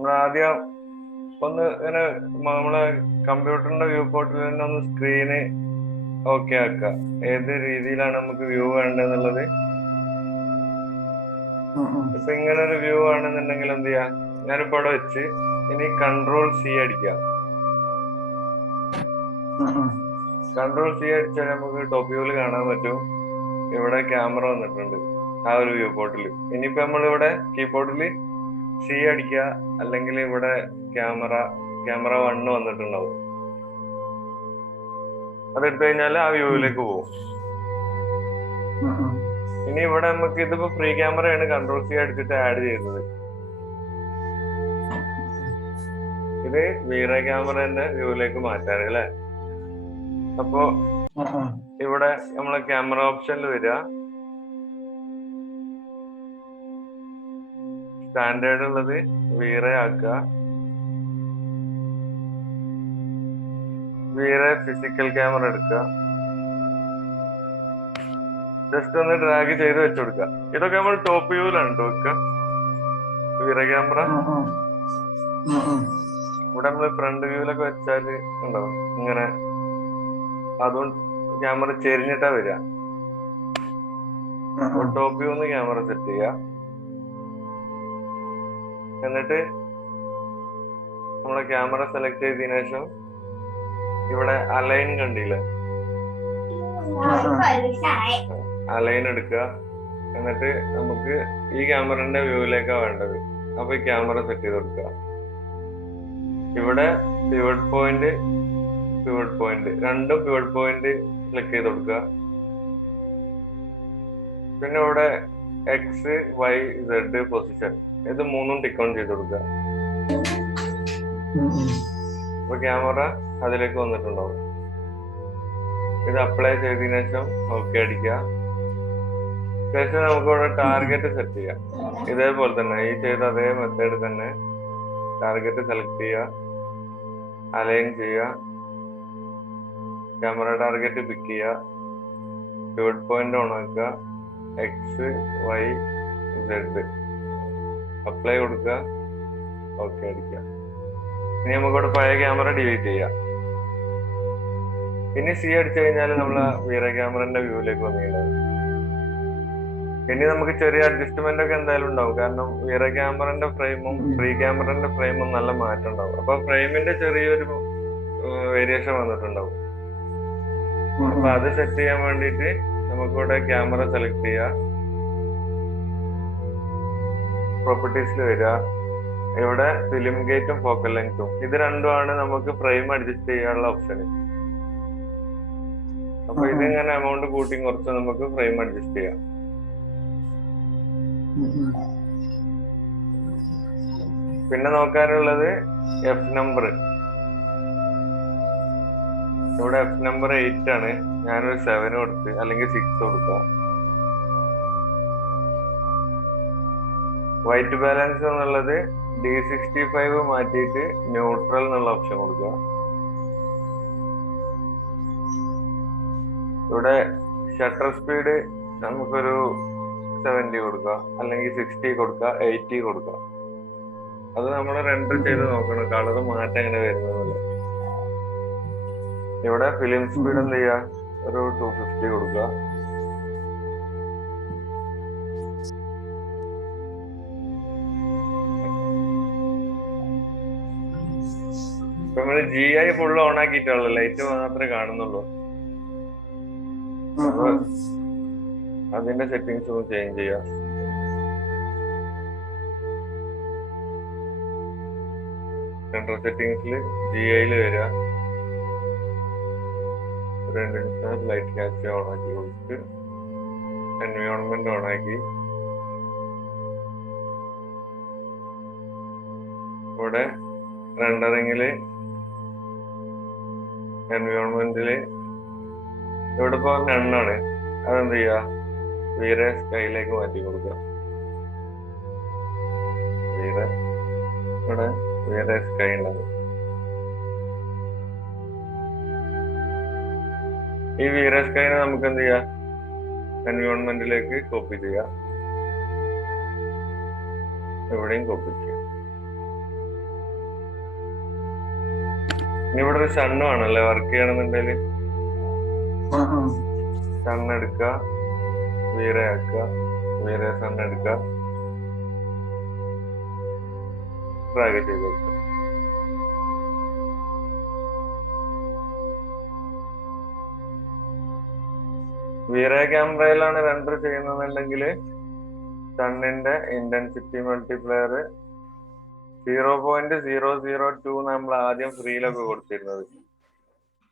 നമ്മൾ ആദ്യം ഒന്ന് ഇങ്ങനെ നമ്മളെ കമ്പ്യൂട്ടറിന്റെ വ്യൂ പോർട്ടിൽ തന്നെ ഒന്ന് സ്ക്രീന് ഓക്കെ ആക്കുക. ഏത് രീതിയിലാണ് നമുക്ക് വ്യൂ വേണ്ടതെന്നുള്ളത്. ഇപ്പൊ ഇങ്ങനെ ഒരു വ്യൂ ആണെന്നുണ്ടെങ്കിൽ എന്ത് ചെയ്യാ, ഞാനിപ്പോ അവിടെ വെച്ച് ഇനി Ctrl+C അടിക്കുക. Ctrl+C അടിച്ചാൽ നമുക്ക് ടോപ്പ് വ്യൂവിൽ കാണാൻ പറ്റും ഇവിടെ ക്യാമറ വന്നിട്ടുണ്ട് ആ ഒരു വ്യൂ പോർട്ടിൽ. ഇനിയിപ്പോ നമ്മളിവിടെ കീബോർഡിൽ C അടിക്കുക, അല്ലെങ്കിൽ ഇവിടെ ക്യാമറ 1 വന്നിട്ടുണ്ടാവും. അതെടുത്തു കഴിഞ്ഞാൽ ആ വ്യൂവിലേക്ക് പോകും. ഇനി ഇവിടെ നമുക്ക് ഇതിപ്പോ ഫ്രീ ക്യാമറയാണ് Ctrl+C അടിച്ചിട്ട് ആഡ് ചെയ്യുന്നത്. ഇത് വീറ ക്യാമറന്റെ വ്യൂവിലേക്ക് മാറ്റാറ് അല്ലെ. അപ്പോ ഇവിടെ നമ്മളെ ക്യാമറ ഓപ്ഷനിൽ വരിക, സ്റ്റാൻഡേർഡ് ഉള്ളത് വീറ ആക്കുക. വീറ ഫിസിക്കൽ ക്യാമറ എടുക്കുക. ജസ്റ്റ് ഒന്ന് ഡ്രാഗ് ചെയ്ത് വെച്ചു കൊടുക്കുക. ഇതൊക്കെ നമ്മൾ ടോപ്പ് വ്യൂവിലാണ് വെക്കുക വീറ ക്യാമറ. ഇവിടെ നമ്മൾ ഫ്രണ്ട് വ്യൂവിലൊക്കെ വെച്ചാല് ഉണ്ടാവും ഇങ്ങനെ, അതുകൊണ്ട് ക്യാമറ ചെരിഞ്ഞിട്ടാ വരിക. ടോപ്പ് വ്യൂ ക്യാമറ സെറ്റ് ചെയ്യുക. എന്നിട്ട് നമ്മളെ ക്യാമറ സെലക്ട് ചെയ്തതിനു ശേഷം ഇവിടെ അലൈൻ കണ്ടില്ലേ, അലൈൻ എടുക്കുക. എന്നിട്ട് നമുക്ക് ഈ ക്യാമറന്റെ വ്യൂവിലേക്കാണ് വേണ്ടത്. അപ്പൊ ഈ ക്യാമറ സെറ്റ് ചെയ്ത് കൊടുക്കുക. ഇവിടെ പിവറ്റ് പോയിന്റ് രണ്ടും പിവറ്റ് പോയിന്റ് ക്ലിക്ക് ചെയ്ത് കൊടുക്കുക. പിന്നെ ഇവിടെ എക്സ് വൈ സെഡ് പൊസിഷൻ, ഇത് മൂന്നും ടിക്ക് ഓൺ ചെയ്ത് കൊടുക്കുക. അപ്പൊ ക്യാമറ അതിലേക്ക് വന്നിട്ടുണ്ടാവും. ഇത് അപ്ലൈ ചെയ്തതിനു ശേഷം ഓക്കെ അടിക്കുക. ശേഷം നമുക്ക് ഇവിടെ ടാർഗറ്റ് സെറ്റ് ചെയ്യാം. ഇതേപോലെ തന്നെ ഈ ചെയ്ത അതേ മെത്തേഡ് തന്നെ ടാർഗറ്റ് സെലക്ട് ചെയ്യുക, അലൈൻ ചെയ്യുക, ക്യാമറ ടാർഗറ്റ് പിക്ക് ചെയ്യുക, പിവറ്റ് പോയിന്റ് ഓൺ ആക്കുക, എക്സ് വൈ സെഡ് അപ്ലൈ കൊടുക്കുക, ഓക്കെ അടിക്കുക. ഇനി നമുക്കിവിടെ പഴയ ക്യാമറ ഡിലീറ്റ് ചെയ്യാം. ഇനി C അടിച്ചു കഴിഞ്ഞാൽ നമ്മളെ വീറ ക്യാമറന്റെ വ്യൂവിലേക്ക് വന്നിട്ടുണ്ടാവും. ഇനി നമുക്ക് ചെറിയ അഡ്ജസ്റ്റ്മെന്റ് ഒക്കെ എന്തായാലും ഉണ്ടാവും, കാരണം വീറ ക്യാമറന്റെ ഫ്രെയിമും ഫ്രീ ക്യാമറന്റെ ഫ്രെയിമും നല്ല മാറ്റം ഉണ്ടാവും. അപ്പൊ ഫ്രെയിമിന്റെ ചെറിയൊരു വേരിയേഷൻ വന്നിട്ടുണ്ടാവും. അപ്പൊ അത് സെറ്റ് ചെയ്യാൻ വേണ്ടിയിട്ട് നമുക്കിവിടെ ക്യാമറ സെലക്ട് ചെയ്യുക, പ്രോപ്പർട്ടീസിൽ വരിക. ഇവിടെ ഫിലിം ഗേറ്റും ഫോക്കൽ ലെങ്തും, ഇത് രണ്ടുമാണ് നമുക്ക് ഫ്രെയിം അഡ്ജസ്റ്റ് ചെയ്യാനുള്ള ഓപ്ഷൻ. അപ്പൊ ഇതിങ്ങനെ എമൗണ്ട് കൂട്ടി കുറച്ച് നമുക്ക് ഫ്രെയിം അഡ്ജസ്റ്റ് ചെയ്യാം. പിന്നെ നോക്കാനുള്ളത് F നമ്പർ. ഇവിടെ F നമ്പർ 8 ആണ്. ഞാനൊരു 7 കൊടുത്ത്, അല്ലെങ്കിൽ 6 കൊടുക്കാം. വൈറ്റ് ബാലൻസ് എന്നുള്ളത് D65 മാറ്റിയിട്ട് ന്യൂട്രൽ എന്നുള്ള ഓപ്ഷൻ കൊടുക്കുക. ഇവിടെ ഷട്ടർ സ്പീഡ് നമുക്കൊരു 70 കൊടുക്കുക, അല്ലെങ്കിൽ 60 കൊടുക്കുക, 80 കൊടുക്കുക. അത് നമ്മൾ റെൻഡർ ചെയ്ത് നോക്കണം കളർ മാറ്റം എങ്ങനെ വരുന്നത്. ഇവിടെ ഫിലിം സ്പീഡ് എന്ത് ചെയ്യുക, ഒരു 250 കൊടുക്കുക. ഇപ്പൊ നമ്മള് GI ഫുള്ള് ഓൺ ആക്കിയിട്ടുള്ളൂ, ലൈറ്റ് മാത്രമേ കാണുന്നുള്ളൂ. അതിന്റെ സെറ്റിങ്സ് ഒന്ന് ചേഞ്ച് ചെയ്യാം. സെൻട്രൽ സെറ്റിങ്സിൽ GIയിൽ വരിക, ലൈറ്റ് ക്യാച്ച് ഓൺ ആക്കി കൊടുത്ത് എൻവയോൺമെന്റ് ഓൺ ആക്കി, ഇവിടെ റെൻഡറിങ്ങില് എൻവയോൺമെന്റില് ഇവിടെ ഇപ്പൊ നണ്ണാണ്, അതെന്ത് ചെയ്യുക, വീറ സ്കൈയിലേക്ക് മാറ്റി കൊടുക്കുക. ഇവിടെ വീറ സ്കൈ ഉണ്ടാവും. ഈ വീറ സ്കൈനെ നമുക്ക് എന്ത് ചെയ്യാം, എൻവയോൺമെന്റിലേക്ക് കോപ്പി ചെയ്യാം. ഇവിടെയും കോപ്പി ചെയ്യാം. ഇനി ഇവിടെ ഒരു ഷണ്ണു ആണല്ലേ വർക്ക് ചെയ്യണമെന്നുണ്ടെങ്കിൽ ഷണ്ണ് എടുക്കുക, വീരയാക്കുക, വീര ഷണ്ണ് എടുക്കുക, ഡ്രാഗ് ചെയ്ത് വെക്കുക. വീര ക്യാമറയിലാണ് റെൻഡർ ചെയ്യുന്നതെന്നുണ്ടെങ്കിൽ സണ്ണിന്റെ ഇന്റൻസിറ്റി മൾട്ടിപ്ലയർ 0.002 നമ്മൾ ആദ്യം ഫ്രീയിലൊക്കെ കൊടുത്തിരുന്നത്.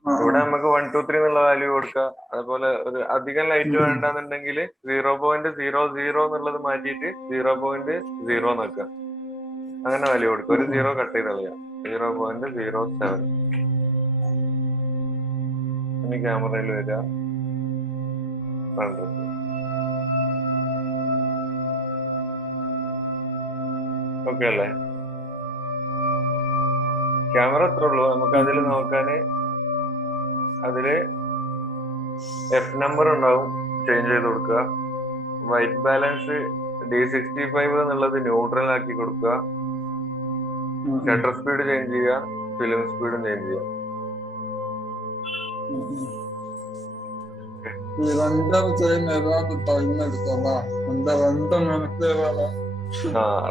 ഇവിടെ നമുക്ക് 1, 2, 3 എന്നുള്ള വാല്യൂ കൊടുക്കാം. അതുപോലെ ഒരു അധികം ലൈറ്റ് വേണ്ടെന്നുണ്ടെങ്കിൽ 0.00 എന്നുള്ളത് മാറ്റിയിട്ട് 0.0 നോക്കാം. അങ്ങനെ വാല്യൂ കൊടുക്കുക. ഒരു 0 കട്ട് ചെയ്ത് കളയാം. 0.07. ഇനി ക്യാമറയിൽ വരിക, ഓക്കെ അല്ലേ? ക്യാമറ അത്ര ഉള്ളൂ. നമുക്ക് അതിൽ നോക്കാന് അതില് എഫ് നമ്പർ ഉണ്ടാവും, ചേഞ്ച് ചെയ്ത് കൊടുക്കുക. വൈറ്റ് ബാലൻസ് D65 എന്നുള്ളത് ന്യൂട്രൽ ആക്കി കൊടുക്കുക. ഷട്ടർ സ്പീഡ് ചേഞ്ച് ചെയ്യുക, ഫിലിം സ്പീഡും ചേഞ്ച് ചെയ്യുക.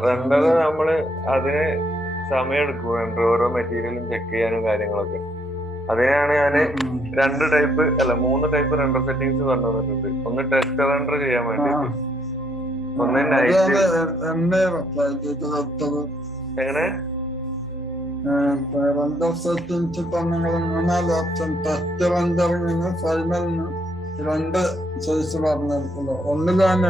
റെൻഡർ നമ്മള് അതിന് സമയം എടുക്കും. റെൻഡർ ഓരോ മെറ്റീരിയലും ചെക്ക് ചെയ്യാനും കാര്യങ്ങളൊക്കെ. അതിനാണ് ഞാന് 3 ടൈപ്പ് റെൻഡർ സെറ്റിംഗ്സ് പറഞ്ഞു തന്നിട്ടുണ്ട്. ഒന്ന് ടെസ്റ്റ് റെൻഡർ ചെയ്യാൻ വേണ്ടിട്ട്, ഒന്ന് നൈറ്റ്. എങ്ങനെ രണ്ട് സൈസ് പറഞ്ഞിരിക്കുന്നു. ഒന്നിലാണ്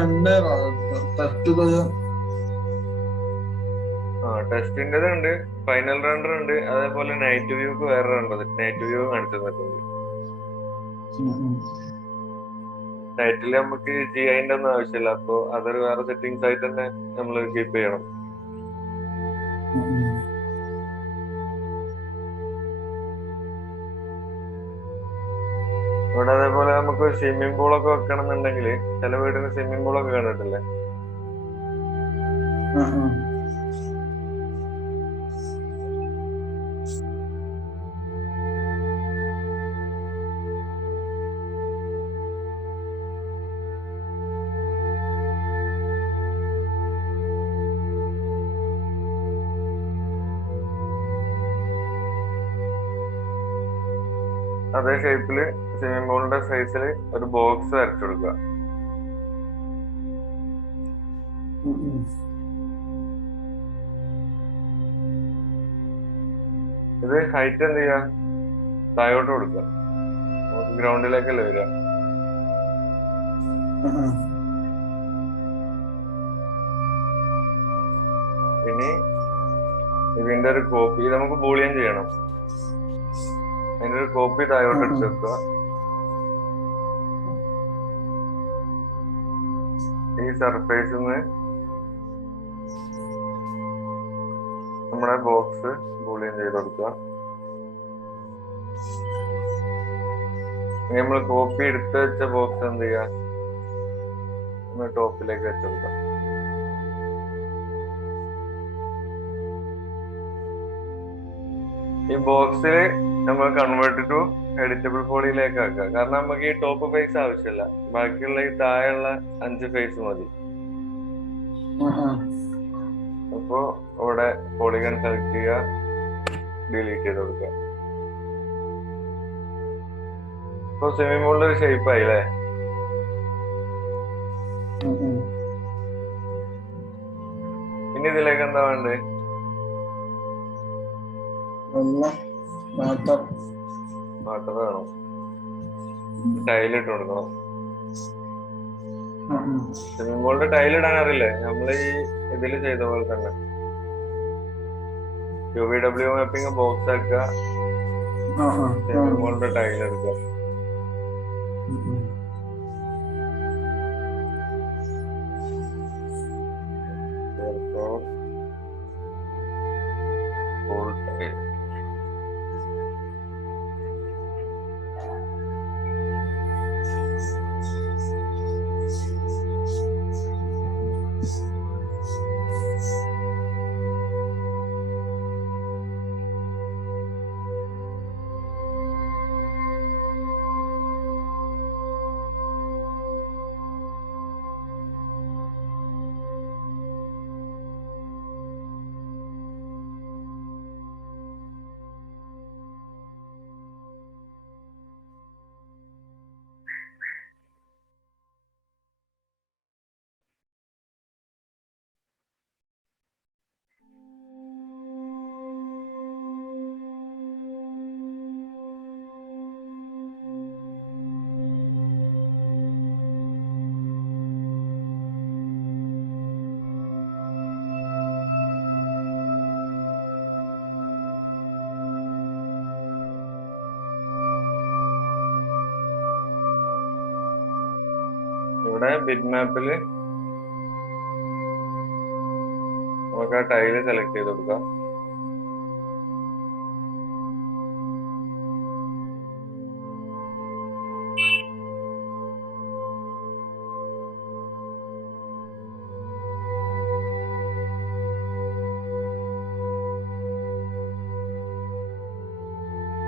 ടെസ്റ്റിന്റെ ഉണ്ട്, ഫൈനൽ റെൻഡർ ഉണ്ട്, അതേപോലെ നൈറ്റ് വ്യൂക്ക് വേറെ റെൻഡർ, നൈറ്റ് വ്യൂ കാണിച്ചു തന്നിട്ടുണ്ട്. നൈറ്റില് നമുക്ക് GIന്റെ ഒന്നും ആവശ്യമില്ല. അപ്പൊ അതൊരു വേറെ സെറ്റിംഗ്സ് ആയിട്ട് തന്നെ നമ്മൾ കീപ്പ് ചെയ്യണം. ഇവിടെ അതേപോലെ നമുക്ക് സ്വിമ്മിംഗ് പൂളൊക്കെ വെക്കണം എന്നുണ്ടെങ്കിൽ ചില വീടിന് സ്വിമ്മിംഗ് പൂളൊക്കെ കണ്ടിട്ടില്ലേ? അതേ ഷേപ്പില് സ്വിമ്മിംഗ് പൂളിന്റെ സൈസിൽ ഒരു ബോക്സ് വരച്ചു കൊടുക്കുക. ഇത് ഹൈറ്റ് എന്ത് ചെയ്യാ, താഴോട്ട് കൊടുക്കുക. ഗ്രൗണ്ടിലേക്കല്ലേ വരിക. ഇനി ഇതിന്റെ ഒരു കോപ്പി നമുക്ക് ബൂളിയൻ ചെയ്യണം. അതിന്റെ ഒരു കോപ്പി താഴോട്ട് എടുത്ത് വെക്കുക. ഈ സർഫേസിൽ നിന്ന് നമ്മുടെ ബോക്സ് ബൂളിയൻ ചെയ്ത് കൊടുക്കുക. ഇനി നമ്മൾ കോപ്പി എടുത്ത് വെച്ച ബോക്സ് എന്ത് ചെയ്യുക, നമ്മൾ ടോപ്പിലേക്ക് വെച്ചെടുക്കാം. ഈ ബോക്സിൽ നമ്മൾ കൺവേർട്ട് ടു എഡിറ്റബിൾ പോളിയിലേക്ക് ആക്കുക. കാരണം നമുക്ക് ഈ ടോപ്പ് ഫേസ് ആവശ്യമില്ല, ബാക്കിയുള്ള ഈ താഴെയുള്ള 5 ഫേസ് മതി. അപ്പോ ഇവിടെ പോളിഗൺ സെലക്ട് ചെയ്യുക, ഡിലീറ്റ് ചെയ്ത് കൊടുക്കുക. ഇപ്പൊ സ്വിമ്മിംഗ് പൂളിന്റെ ഒരു ഷേപ്പ് ആയില്ലേ? ഇനി ഇതിലേക്ക് എന്താ വേണ്ടത്? വാട്ടർ വേണം. ടൈലിട്ട് കൊടുക്കണം. സ്വിമ്മിംഗ് പൂളിന്റെ ടൈലിടാൻ അറിയില്ലേ? നമ്മൾ ഈ ഇതില് ചെയ്ത പോലെ തന്നെ UVW മാപ്പിംഗ് ബോക്സ് ആക്കുക, സ്വിമ്മിംഗ് പൂളിന്റെ ടൈൽ എടുക്കുക. ബിറ്റ് മാപ്പില് നമുക്ക് ആ ടൈല് സെലക്ട് ചെയ്ത് കൊടുക്കാം.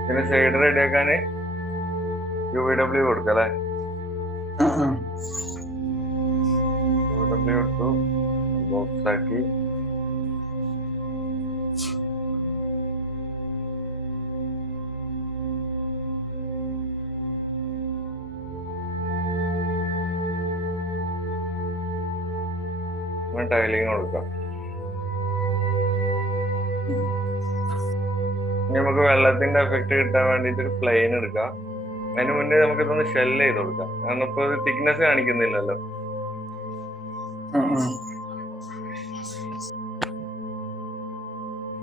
പിന്നെ ഷെയ്ഡ് റെഡിയാക്കാന് UVW കൊടുക്കാം അല്ലെ. UVW കൊടുത്തു, ബോക്സ് ആക്കി. ടൈലിങ് കൊടുക്കാം. ഇനി നമുക്ക് വെള്ളത്തിന്റെ എഫക്ട് കിട്ടാൻ വേണ്ടിട്ട് ഒരു പ്ലെയിൻ എടുക്കാം. അതിന് മുന്നേ നമുക്ക് ഇതൊന്ന് ഷെല്ല് ചെയ്ത് കൊടുക്കാം, കാരണം ഇപ്പൊ തിക്നെസ് കാണിക്കുന്നില്ലല്ലോ.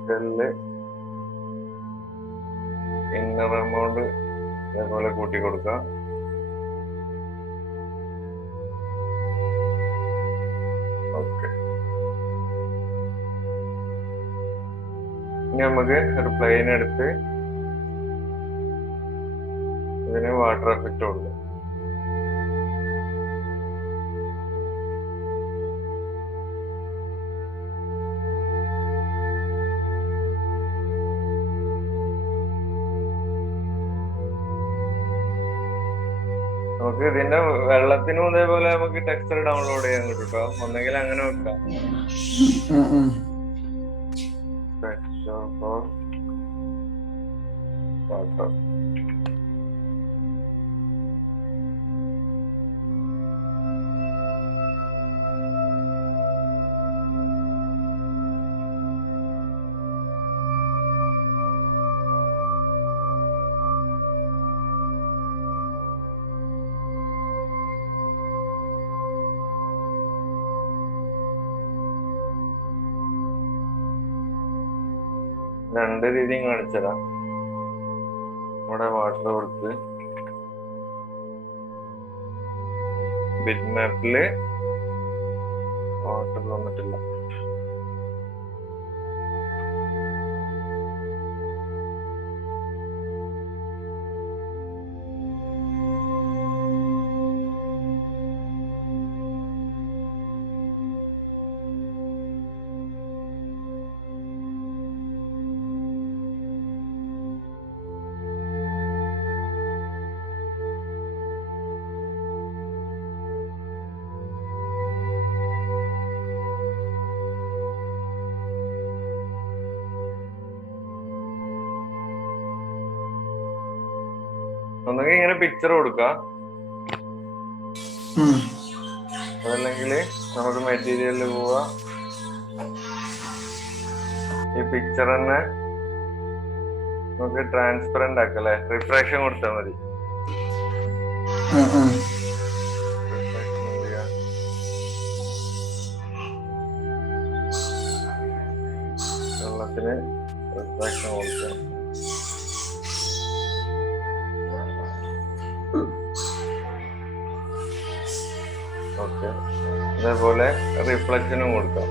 ഷെല്ല് ഇന്നർ എമൗണ്ട് അതേപോലെ കൂട്ടി കൊടുക്കാം. ഓക്കെ, ഇനി നമുക്ക് ഒരു പ്ലെയിൻ എടുത്ത് ഇതിന് വാട്ടർ എഫക്റ്റ് കൊടുക്കാം. നമുക്ക് ഇതിന്റെ വെള്ളത്തിനും ഇതേപോലെ നമുക്ക് ടെക്സ്ചർ ഡൗൺലോഡ് ചെയ്യാൻ കിട്ടും കേട്ടോ. ഒന്നെങ്കിൽ അങ്ങനെ വെക്കാം. Texture for water. രണ്ട് രീതിയും കാണിച്ചതാ. ഇവിടെ വാട്ടർ കൊടുത്ത് ബിറ്റ് മാപ്പില് വാട്ടർ വന്നിട്ടില്ല. ഒന്നെങ്കിൽ ഇങ്ങനെ പിക്ചർ കൊടുക്കാം, അതല്ലെങ്കിൽ നമുക്ക് മെറ്റീരിയലിൽ പോവാ, ഈ പിക്ചർ തന്നെ നമുക്ക് ട്രാൻസ്പെറന്റ് ആക്കല്ലേ, റിഫ്രാക്ഷൻ കൊടുത്താൽ മതി. വെള്ളത്തിന് റിഫ്രാക്ഷൻ കൊടുക്കാം. ഓക്കെ, അതേപോലെ റിഫ്ലക്ഷനും കൊടുക്കാം.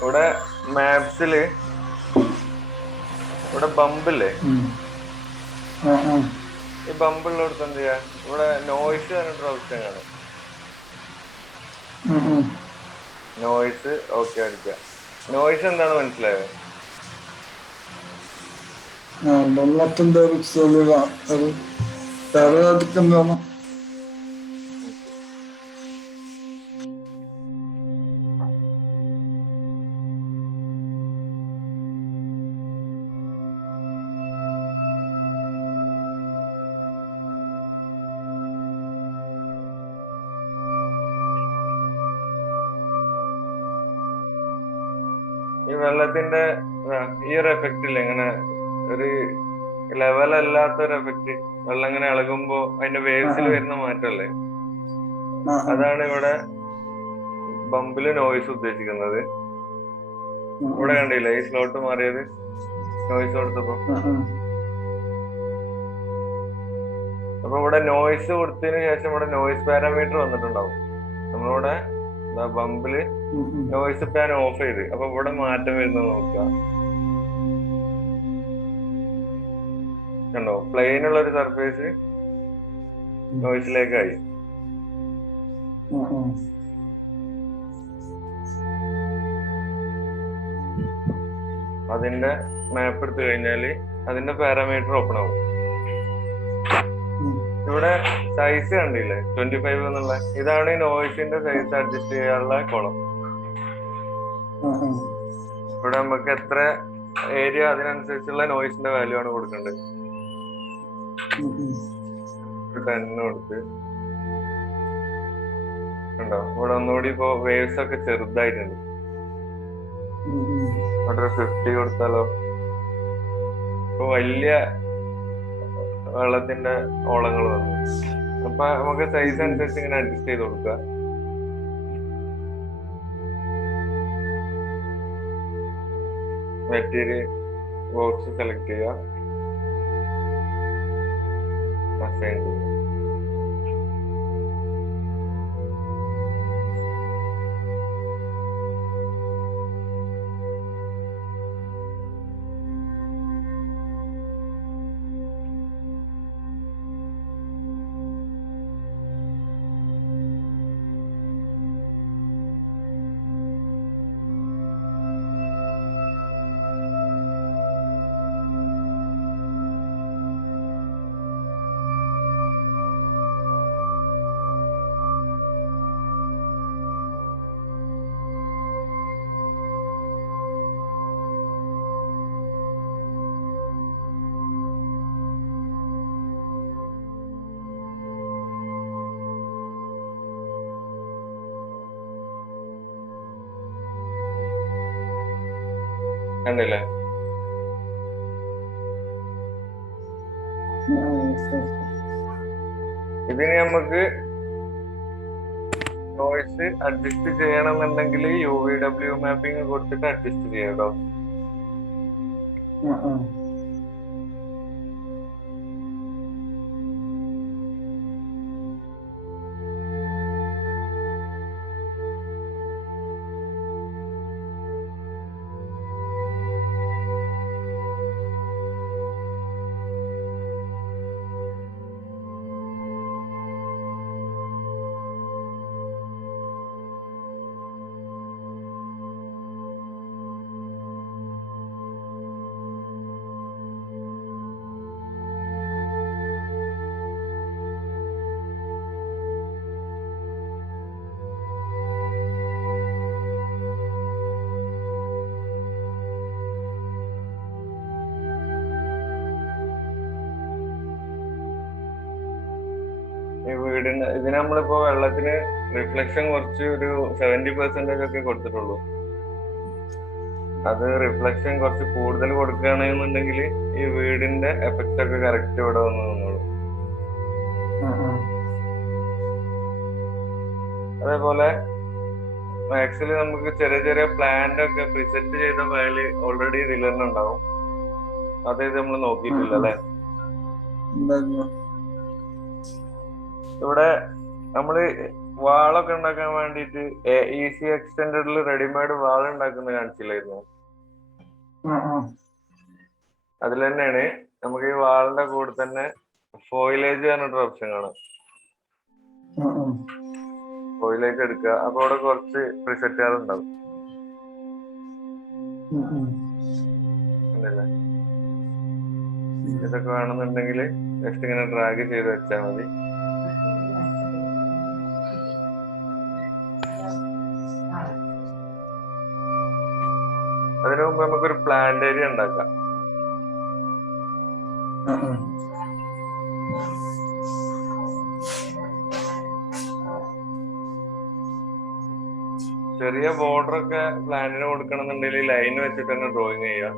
ഇവിടെ മാപ്സില് ഇവിടെ ബമ്പില്ലേ, ഈ ബമ്പുള്ളടത്ത് എന്ത് ചെയ്യാ, ഇവിടെ നോയ്സ് പറഞ്ഞിട്ടൊരു ഓപ്ഷൻ കാണും. നോയ്സ് ഓക്കെ അടിക്കുക. നോയ്സ് എന്താണ് മനസ്സിലായത്? വെള്ളത്തിന്റെ ഒരു തെരഞ്ഞെടുക്കുന്നതാണ്. ഈ വെള്ളത്തിന്റെ ഈ ഒരു എഫക്റ്റ് ഇല്ല, ഇങ്ങനെ ഒരു ലെവൽ അല്ലാത്തൊരു എഫക്റ്റ്. വെള്ളം ഇങ്ങനെ ഇളകുമ്പോ അതിന്റെ വേവ്സിൽ വരുന്ന മാറ്റമല്ലേ, അതാണ് ഇവിടെ ബമ്പില് നോയ്സ് ഉദ്ദേശിക്കുന്നത്. ഇവിടെ കണ്ടില്ലേ ഈ സ്ലോട്ട് മാറിയത് നോയ്സ് കൊടുത്തപ്പോ. അപ്പൊ ഇവിടെ നോയ്സ് കൊടുത്തതിന് ശേഷം ഇവിടെ നോയ്സ് പാരാമീറ്റർ വന്നിട്ടുണ്ടാവും. നമ്മളിവിടെ ബമ്പില് നോയ്സ് ഇപ്പൊ ഞാൻ ഓഫ് ചെയ്ത്, അപ്പൊ ഇവിടെ മാറ്റം വരുന്നത് നോക്കുക. കണ്ടോ, പ്ലെയിൻ ഉള്ള ഒരു സർഫേസ് നോയ്സിലേക്കായി. അതിന്റെ മാപ്പ് എടുത്തു കഴിഞ്ഞാല് അതിന്റെ പാരാമീറ്റർ ഓപ്പൺ ആവും. ഇവിടെ സൈസ് കണ്ടില്ലേ 25 എന്നുള്ള, ഇതാണ് ഈ നോയ്സിന്റെ സൈസ് അഡ്ജസ്റ്റ് ചെയ്യാനുള്ള കോളം. ഇവിടെ നമുക്ക് എത്ര ഏരിയ അതിനനുസരിച്ചുള്ള നോയ്സിന്റെ വാല്യൂ ആണ് കൊടുക്കേണ്ടത്. 10 കൊടുത്ത് ഉണ്ടോ, ഇവിടെ ഒന്നുകൂടി ഇപ്പൊ വേവ്സ് ഒക്കെ ചെറുതായിട്ടുണ്ട്. ഇവിടെ 50 കൊടുത്താലോ, ഇപ്പൊ വലിയ വെള്ളത്തിന്റെ ഓളങ്ങൾ വന്നു. അപ്പൊ നമുക്ക് സൈസ് അനുസരിച്ച് ഇങ്ങനെ അഡ്ജസ്റ്റ് ചെയ്ത് കൊടുക്കുക. മെറ്റീരിയൽ ബോക്സ് സെലക്ട് ചെയ്യുക, അസൈൻ ചെയ്യുക. കണ്ടില്ലേ, ഇതിന് നമുക്ക് നോയ്സ് അഡ്ജസ്റ്റ് ചെയ്യണമെന്നുണ്ടെങ്കിൽ UVW മാപ്പിംഗ് കൊടുത്തിട്ട് അഡ്ജസ്റ്റ് ചെയ്യാം കേട്ടോ. ഈ വീടിന് ഇതിന് നമ്മളിപ്പോ വെള്ളത്തിന് റിഫ്ലക്ഷൻ കുറച്ച് ഒരു 70% ഒക്കെ കൊടുത്തിട്ടുള്ളൂ. അത് റിഫ്ലക്ഷൻ കുറച്ച് കൂടുതൽ കൊടുക്കുകയാണെന്നുണ്ടെങ്കിൽ ഈ വീടിന്റെ എഫക്റ്റ് ഒക്കെ കറക്റ്റ് ഇവിടെ വന്ന് നിന്നോളൂ. അതേപോലെ മാക്സില് നമുക്ക് ചെറിയ ചെറിയ പ്ലാന്റ് ഒക്കെ പ്രിസെറ്റ് ചെയ്ത ഫയല് ഓൾറെഡി ഇതിൽ തന്നെ ഉണ്ടാവും. അത് ഇത് നമ്മൾ നോക്കിയിട്ടില്ല അല്ലെ. ഇവിടെ നമ്മള് വാളൊക്കെ ഉണ്ടാക്കാൻ വേണ്ടിട്ട് AEC എക്സ്റ്റൻഡഡിൽ റെഡിമെയ്ഡ് വാൾ ഉണ്ടാക്കുന്നത് കാണിച്ചില്ലായിരുന്നു. അതിൽ തന്നെയാണ് നമുക്ക് ഈ വാളിന്റെ കൂടെ തന്നെ ഫോയിലേജ് പറഞ്ഞിട്ടൊരു ഓപ്ഷൻ കാണാം. ഫോയിലേജ് എടുക്കുക, അപ്പൊ അവിടെ കുറച്ച് പ്രിസെറ്റുകൾ ഉണ്ടാവും. ഇതൊക്കെ വേണമെന്നുണ്ടെങ്കിൽ ജസ്റ്റ് ഇങ്ങനെ ഡ്രാഗ് ചെയ്ത് വെച്ചാൽ മതി. അതിനു മുമ്പ് നമുക്കൊരു പ്ലാന്റ് ഏരിയ ഉണ്ടാക്കാം. ചെറിയ ബോർഡർ ഒക്കെ പ്ലാന്റിന് കൊടുക്കണമെന്നുണ്ടെങ്കിൽ ലൈൻ വെച്ചിട്ട് തന്നെ ഡ്രോയിങ് ചെയ്യാം.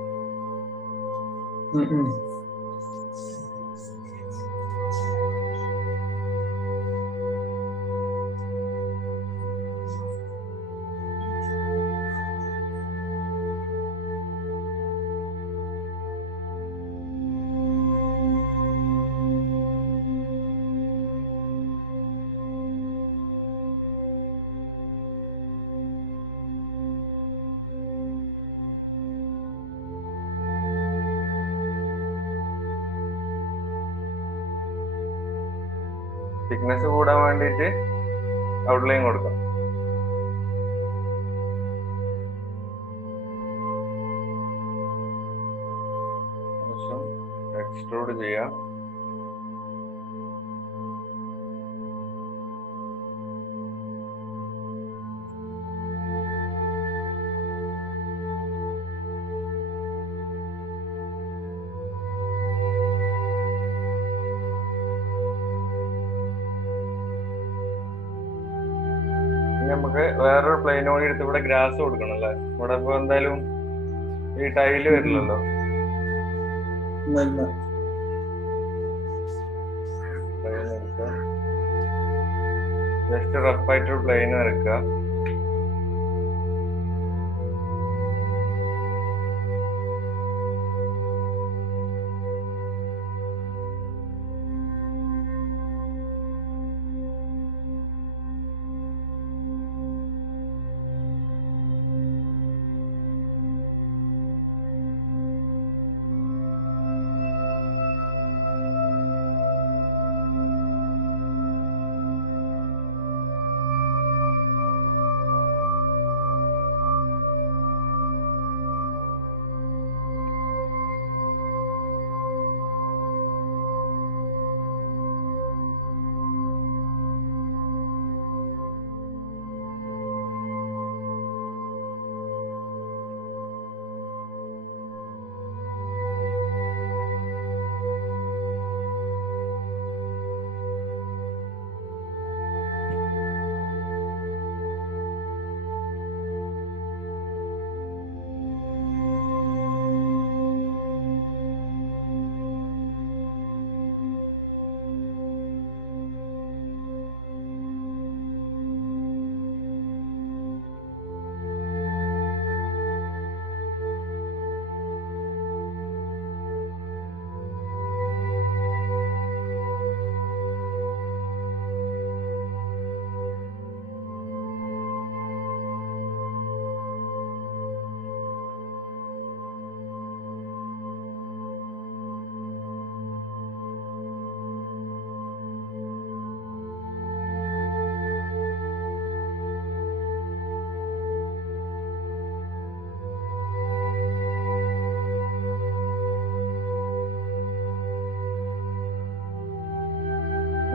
തിക്നെസ് കൂടാൻ വേണ്ടിയിട്ട് ഔട്ട്ലൈൻ കൊടുക്കാം. ശേഷം എക്സ്ട്രൂഡ് ചെയ്യാം. നമുക്ക് വേറൊരു പ്ലെയിൻ കൂടി എടുത്ത് ഇവിടെ ഗ്രാസ് കൊടുക്കണം അല്ലേ? ഇവിടെ ഇപ്പൊ എന്തായാലും ഈ ടൈല് വരില്ലല്ലോ. ജസ്റ്റ് റഫായിട്ടൊരു പ്ലെയിൻ വരക്കുക.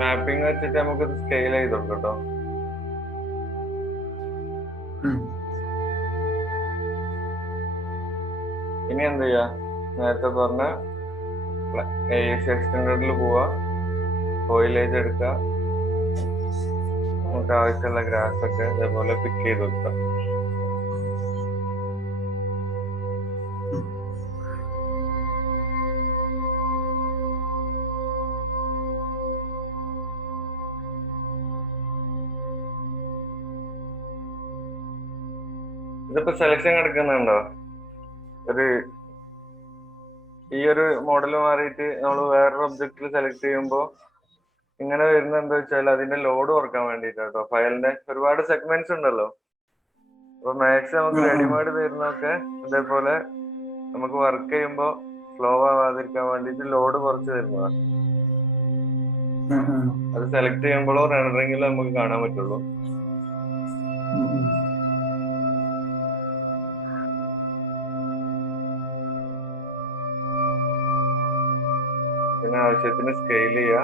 മാപ്പിംഗ് വെച്ചിട്ട് നമുക്കിത് സ്കെയിൽ ചെയ്ത് കൊടുക്കാം കേട്ടോ. ഇനി എന്ത് ചെയ്യാ, നേരത്തെ പറഞ്ഞ എക്സ്റ്റൻഡറിൽ പോവാ, ഫോയിലേജ് എടുക്കുക, നമുക്ക് ആവശ്യമുള്ള ഗ്രാസ് ഒക്കെ ഇതേപോലെ പിക്ക് ചെയ്ത് കൊടുക്കാം. ഇതിപ്പോ സെലക്ഷൻ കിടക്കുന്നുണ്ടോ? ഈ ഒരു മോഡൽ മാറിയിട്ട് നമ്മൾ വേറൊരു ഒബ്ജക്റ്റിൽ സെലക്ട് ചെയ്യുമ്പോൾ ഇങ്ങനെ വരുന്നത് എന്താ വെച്ചാൽ അതിന്റെ ലോഡ് കുറക്കാൻ വേണ്ടിട്ടാട്ടോ. ഫയലിന്റെ ഒരുപാട് സെഗ്മെന്റ്സ് ഉണ്ടല്ലോ. അപ്പൊ മാക്സ് നമുക്ക് റെഡിമെയ്ഡ് തരുന്നതൊക്കെ ഇതേപോലെ നമുക്ക് വർക്ക് ചെയ്യുമ്പോൾ സ്ലോ ആവാതിരിക്കാൻ വേണ്ടിട്ട് ലോഡ് കുറച്ച് തരുന്നതാണ്. അത് സെലക്ട് ചെയ്യുമ്പോഴോ റെൻഡറിങ്ങിലോ നമുക്ക് കാണാൻ പറ്റുള്ളൂ. പിന്നെ ആവശ്യത്തിന് സ്കെയിൽ ചെയ്യുക.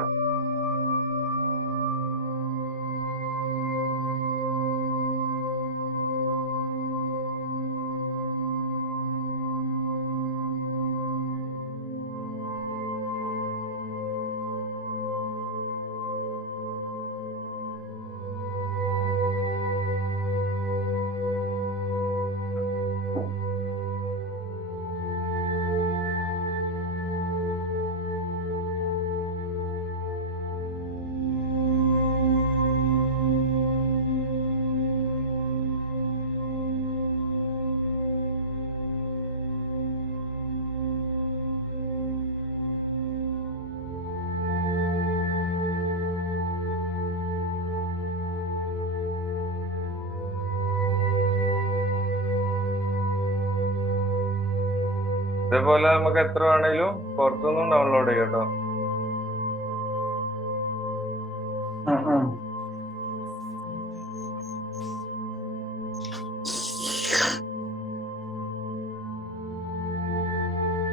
ഇതേപോലെ നമുക്ക് എത്ര വേണേലും പുറത്തുനിന്നും ഡൗൺലോഡ് ചെയ്യാം കേട്ടോ.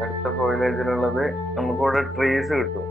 അടുത്ത ഫോയിലേജിലുള്ളത് നമുക്കിവിടെ ട്രീസ് കിട്ടും.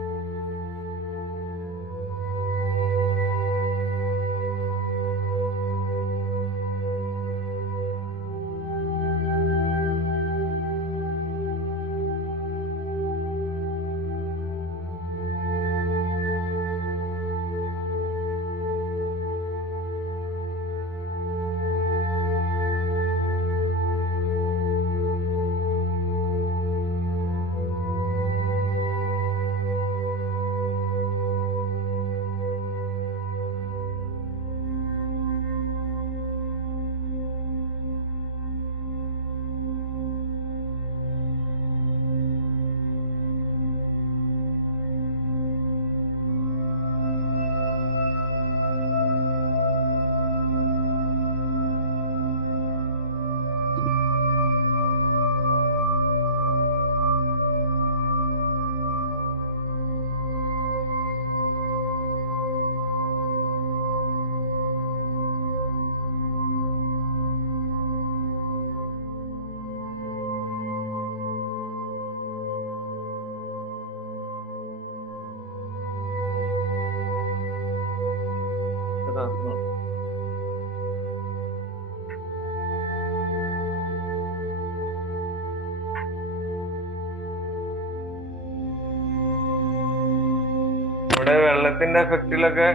ഇവിടെ വെള്ളത്തിന്റെ എഫക്റ്റിലൊക്കെ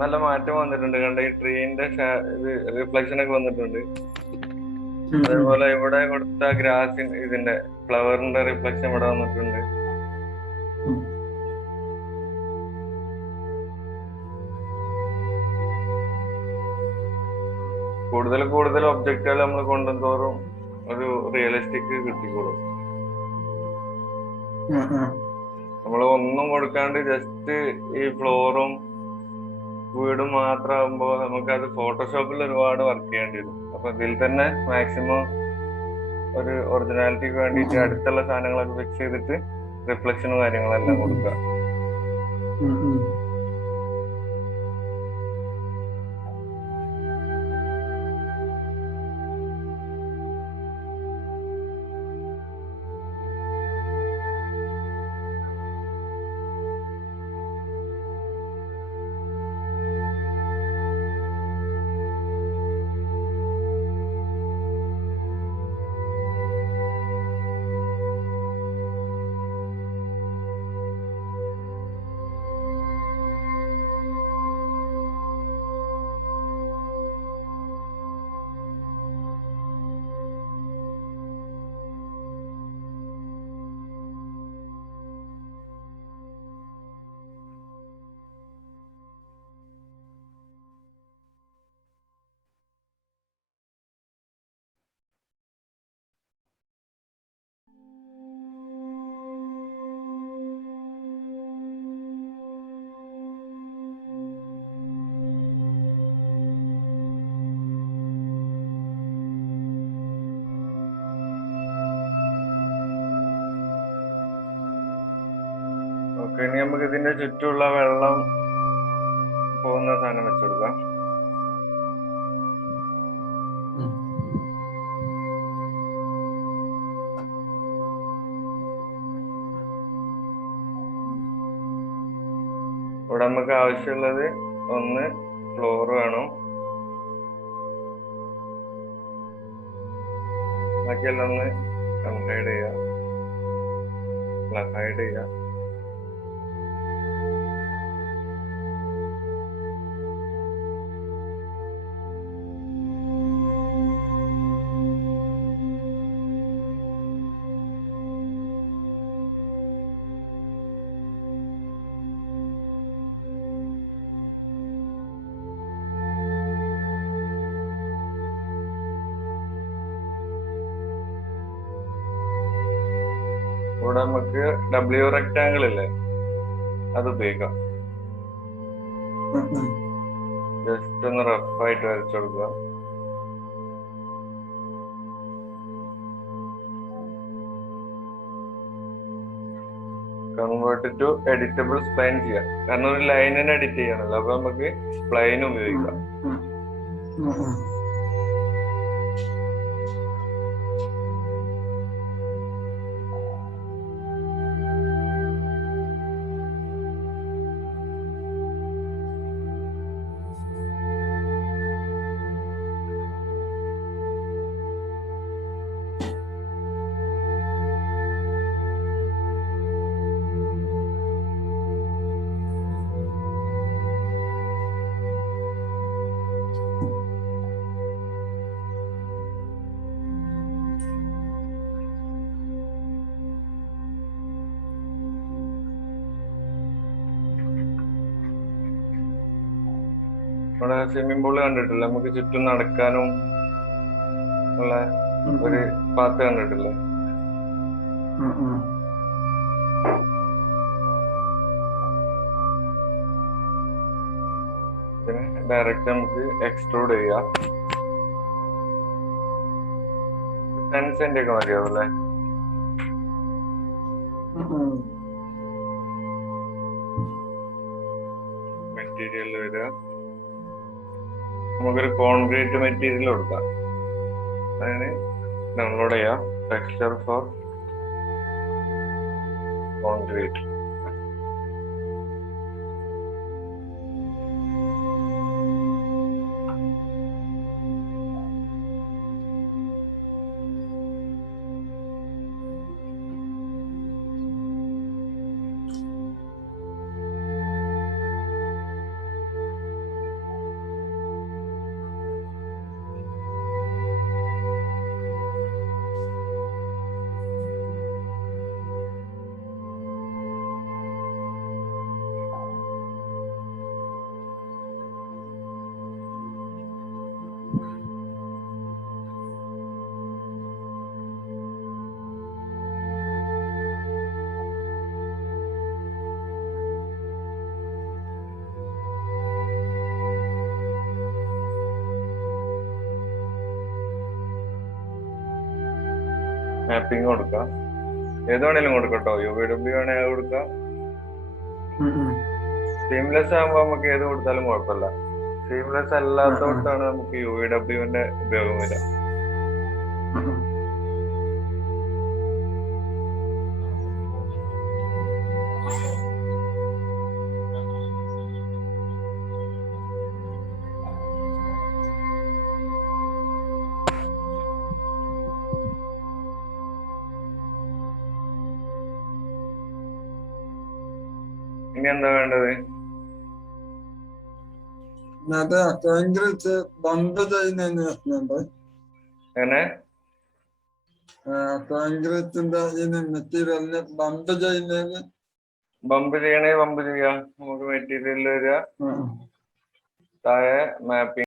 നല്ല മാറ്റം വന്നിട്ടുണ്ട്. കണ്ട ഈ ട്രീന്റെ റിഫ്ലക്ഷൻ ഒക്കെ വന്നിട്ടുണ്ട്. അതേപോലെ ഇവിടെ കൊടുത്ത ഗ്രാസിന്റെ ഇതിന്റെ ഫ്ലവറിന്റെ റിഫ്ലക്ഷൻ ഇവിടെ വന്നിട്ടുണ്ട്. കൂടുതൽ കൂടുതൽ ഒബ്ജക്റ്റുകൾ നമ്മൾ കൊണ്ടുതോറും ഒരു റിയലിസ്റ്റിക് കിട്ടിക്കോളും. നമ്മൾ ഒന്നും കൊടുക്കാണ്ട് ജസ്റ്റ് ഈ ഫ്ലോറും വീടും മാത്രമാകുമ്പോ നമുക്കത് ഫോട്ടോഷോപ്പിൽ ഒരുപാട് വർക്ക് ചെയ്യേണ്ടി വരും. അപ്പൊ ഇതിൽ തന്നെ മാക്സിമം ഒരു ഒറിജിനാലിറ്റിക്ക് വേണ്ടിയിട്ട് അടുത്തുള്ള സാധനങ്ങളൊക്കെ ഫിക്സ് ചെയ്തിട്ട് റിഫ്ലക്ഷനും കാര്യങ്ങളെല്ലാം കൊടുക്കുക. ഓക്കെ, ഇനി നമുക്ക് ഇതിന്റെ ചുറ്റുമുള്ള വെള്ളം പോകുന്ന സാധനം വെച്ചുകൊടുക്കാം. ഇവിടെ നമുക്ക് ആവശ്യമുള്ളത് ഒന്ന് ഫ്ലോർ വേണം, ബാക്കിയെല്ലാം ഒന്ന് ഹൈഡ് ചെയ്യാം, ഹൈഡ് ചെയ്യാം. ഇവിടെ നമുക്ക് ഡബ്ല്യു റെക്ടാങ്കിൾ ഇല്ലേ, അത് ഉപയോഗിക്കാം. ജസ്റ്റ് ഒന്ന് റഫായിട്ട് വരച്ചു കൊടുക്കുക. കൺവേർട്ട് ടു എഡിറ്റബിൾ സ്പ്ലൈൻ ചെയ്യാം, കാരണം ഒരു ലൈനിനെ എഡിറ്റ് ചെയ്യണല്ലോ, അപ്പൊ നമുക്ക് സ്പ്ലൈൻ ഉപയോഗിക്കാം. നമ്മുടെ സ്വിമ്മിംഗ് പൂള് കണ്ടിട്ടില്ലേ, നമുക്ക് ചുറ്റും നടക്കാനും ഉള്ള ഒരു പാത്ത് കണ്ടിട്ടില്ലേ? ഇതിന് ഡയറക്റ്റ് നമുക്ക് എക്സ്ട്രൂഡ് ചെയ്യാം. 10 സെന്റ് ഒക്കെ മതിയാവും അല്ലേ? മെറ്റീരിയൽ വരിക, നമുക്കൊരു കോൺക്രീറ്റ് മെറ്റീരിയൽ കൊടുക്കാം. അതിന് ഡൗൺലോഡ് ചെയ്യാം ടെക്സ്ചർ ഫോർ കോൺക്രീറ്റ്. മാപ്പിംഗ് കൊടുക്കാം, ഏത് വേണേലും കൊടുക്കട്ടോ. UVW വേണേ അത് കൊടുക്കാം. സീംലെസ് ആകുമ്പോ നമുക്ക് ഏത് കൊടുത്താലും കുഴപ്പമില്ല. സീംലെസ് അല്ലാത്തോട്ടാണ് നമുക്ക് UVW-ന്റെ ഉപയോഗം വരിക. ഇനി എന്താ വേണ്ടത്? കോൺക്രീറ്റ് ബമ്പ് ചെയ്യുന്നതിന് പ്രശ്നമുണ്ട്. എങ്ങനെ? കോൺക്രീറ്റിന്റെ ഇതിന് മെറ്റീരിയലിന് ബമ്പ് ചെയ്യുന്നതിന്. ബമ്പ് ചെയ്യണേ ബമ്പ് ചെയ്യാം. നമുക്ക് മെറ്റീരിയൽ വരിക, താഴെ മാപ്പിംഗ്